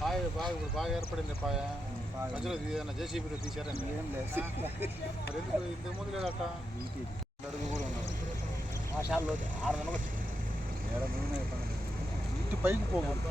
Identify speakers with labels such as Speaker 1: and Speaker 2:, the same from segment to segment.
Speaker 1: పాయ బాగా ఇప్పుడు బాగా ఏర్పడింది పాయ. మధ్యలో ఏదైనా జేసీబీలో తీసారండి మరి ఎందుకు ఇంతకు ముందు లేదట? అడుగు కూడా ఉన్నారు ఇటు పైకి పోకూడదు.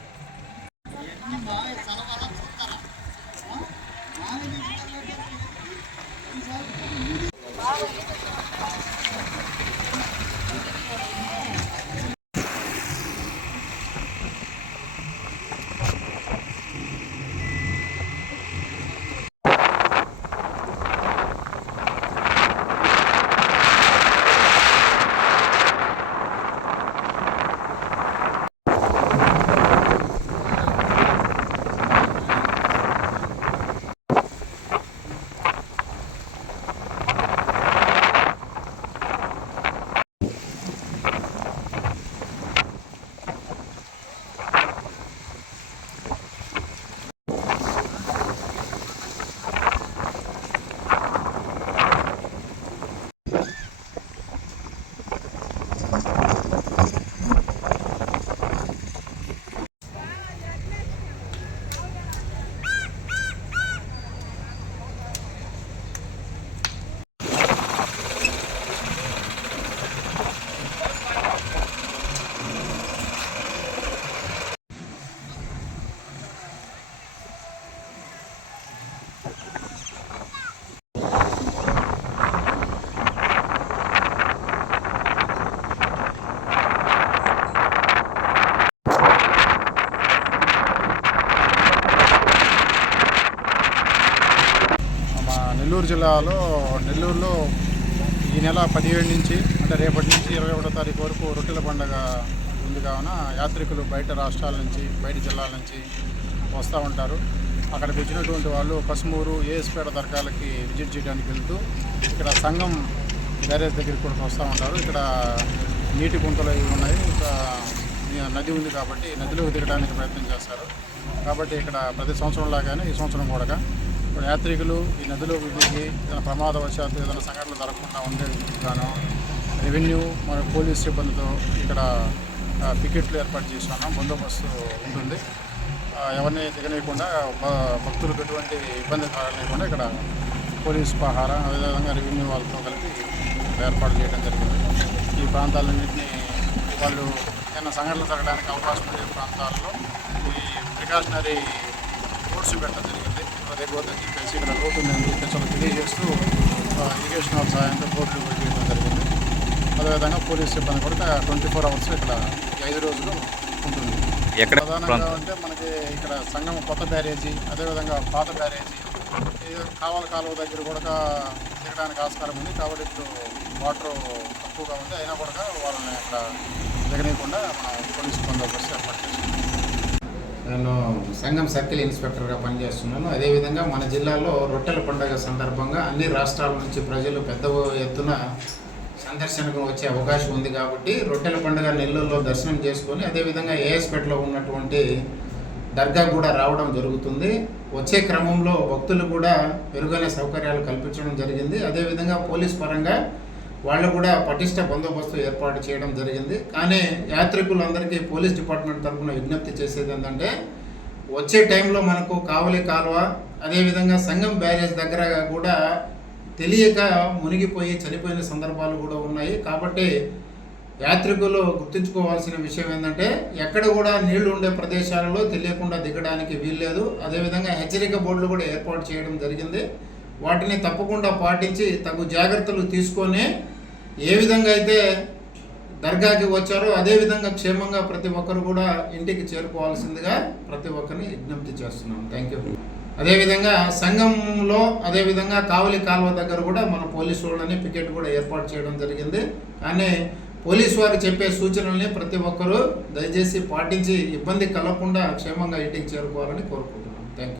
Speaker 1: నెల్లూరు జిల్లాలో నెల్లూరులో ఈ నెల పదిహేడు నుంచి అంటే రేపటి నుంచి ఇరవై ఒకటో తారీఖు వరకు రొట్టెల పండగ ఉంది కావున యాత్రికులు బయట రాష్ట్రాల నుంచి బయట జిల్లాల నుంచి వస్తూ ఉంటారు. అక్కడికి వచ్చినటువంటి వాళ్ళు పసుమూరు ఏఎస్పేట దర్గాలకి విజిట్ చేయడానికి వెళ్తూ ఇక్కడ సంఘం బ్యారేజ్ దగ్గరికి కూడా వస్తూ ఉంటారు. ఇక్కడ నీటి గుంతలు ఇవి ఉన్నాయి. ఇంకా నది ఉంది కాబట్టి నదిలోకి దిగడానికి ప్రయత్నం చేస్తారు. కాబట్టి ఇక్కడ ప్రతి సంవత్సరం లాగానే ఈ సంవత్సరం కూడా యాత్రికులు ఈ నదిలో దిగి ఏదైనా ప్రమాదవశాత్తు ఏదైనా సంఘటనలు జరగకుండా ఉండే గాను రెవెన్యూ మన పోలీస్ సిబ్బందితో ఇక్కడ పికెట్లు ఏర్పాటు చేశాను బందోబస్తు ఉంటుంది. ఎవరిని దిగనీయకుండా భ- భక్తులకు ఎటువంటి ఇబ్బంది కలగలేకుండా ఇక్కడ పోలీస్ పహారా అదేవిధంగా రెవెన్యూ వాళ్ళతో కలిపి ఏర్పాటు చేయడం జరిగింది. ఈ ప్రాంతాలన్నింటినీ వాళ్ళు ఏదైనా సంఘటనలు జరగడానికి అవకాశం ఉండే ప్రాంతాల్లో ఈ ప్రికాషనరీ కోర్సు పెట్టడం జరిగింది. రేగోదని చెప్పేసి ఇక్కడ లోటు ఉందని చెప్పేసి వాళ్ళు తెలియజేస్తూ ఇరిగేషన్ వాళ్ళ సహాయంతో బోర్డులు పెట్టడం జరిగింది అదేవిధంగా పోలీస్ సిబ్బంది కూడా ట్వంటీ ఫోర్ అవర్స్ ఇక్కడ ఐదు రోజులు ఉంటుంది.
Speaker 2: ఎక్కడ?
Speaker 1: ప్రధానంగా అంటే మనకి ఇక్కడ సంగం కొత్త బ్యారేజీ అదేవిధంగా పాత బ్యారేజీ కావల కాలువ దగ్గర కూడా దిగడానికి ఆస్కారం ఉంది. కాబట్టి ఇప్పుడు వాటర్ తక్కువగా ఉంది. అయినా కూడా వాళ్ళని ఇక్కడ దిగనీయకుండా మన పోలీస్ బందోబస్తు ఏర్పాటు చేస్తున్నాం.
Speaker 3: నేను సంఘం సర్కిల్ ఇన్స్పెక్టర్గా పనిచేస్తున్నాను. అదేవిధంగా మన జిల్లాలో రొట్టెల పండుగ సందర్భంగా అన్ని రాష్ట్రాల నుంచి ప్రజలు పెద్ద ఎత్తున సందర్శనకు వచ్చే అవకాశం ఉంది కాబట్టి రొట్టెల పండుగ నెల్లూరులో దర్శనం చేసుకొని అదేవిధంగా ఏఎస్పేటలో ఉన్నటువంటి దర్గా కూడా రావడం జరుగుతుంది. వచ్చే క్రమంలో భక్తులు కూడా మెరుగైన సౌకర్యాలు కల్పించడం జరిగింది. అదేవిధంగా పోలీస్ పరంగా వాళ్ళు కూడా పటిష్ట బందోబస్తు ఏర్పాటు చేయడం జరిగింది. కానీ యాత్రికులందరికీ పోలీస్ డిపార్ట్మెంట్ తరఫున విజ్ఞప్తి చేసేది ఏంటంటే వచ్చే టైంలో మనకు కావలి కాలువ అదేవిధంగా సంగం బ్యారేజ్ దగ్గర కూడా తెలియక మునిగిపోయి చనిపోయిన సందర్భాలు కూడా ఉన్నాయి. కాబట్టి యాత్రికులు గుర్తుంచుకోవాల్సిన విషయం ఏంటంటే ఎక్కడ కూడా నీళ్ళు ఉండే ప్రదేశాలలో తెలియకుండా దిగడానికి వీల్లేదు. అదేవిధంగా హెచ్చరిక బోర్డులు కూడా ఏర్పాటు చేయడం జరిగింది. వాటిని తప్పకుండా పాటించి తగు జాగ్రత్తలు తీసుకొని ఏ విధంగా అయితే దర్గాకి వచ్చారో అదేవిధంగా క్షేమంగా ప్రతి ఒక్కరు కూడా ఇంటికి చేరుకోవాల్సిందిగా ప్రతి ఒక్కరిని విజ్ఞప్తి చేస్తున్నాం. థ్యాంక్ యూ అదేవిధంగా సంఘంలో అదేవిధంగా కావలి కాలువ దగ్గర కూడా మన పోలీసు వాళ్ళని పికెట్ కూడా ఏర్పాటు చేయడం జరిగింది. కానీ పోలీసు వారు చెప్పే సూచనల్ని ప్రతి ఒక్కరూ దయచేసి పాటించి ఇబ్బంది కలగకుండా క్షేమంగా ఇంటికి చేరుకోవాలని కోరుకుంటున్నాం. Thank you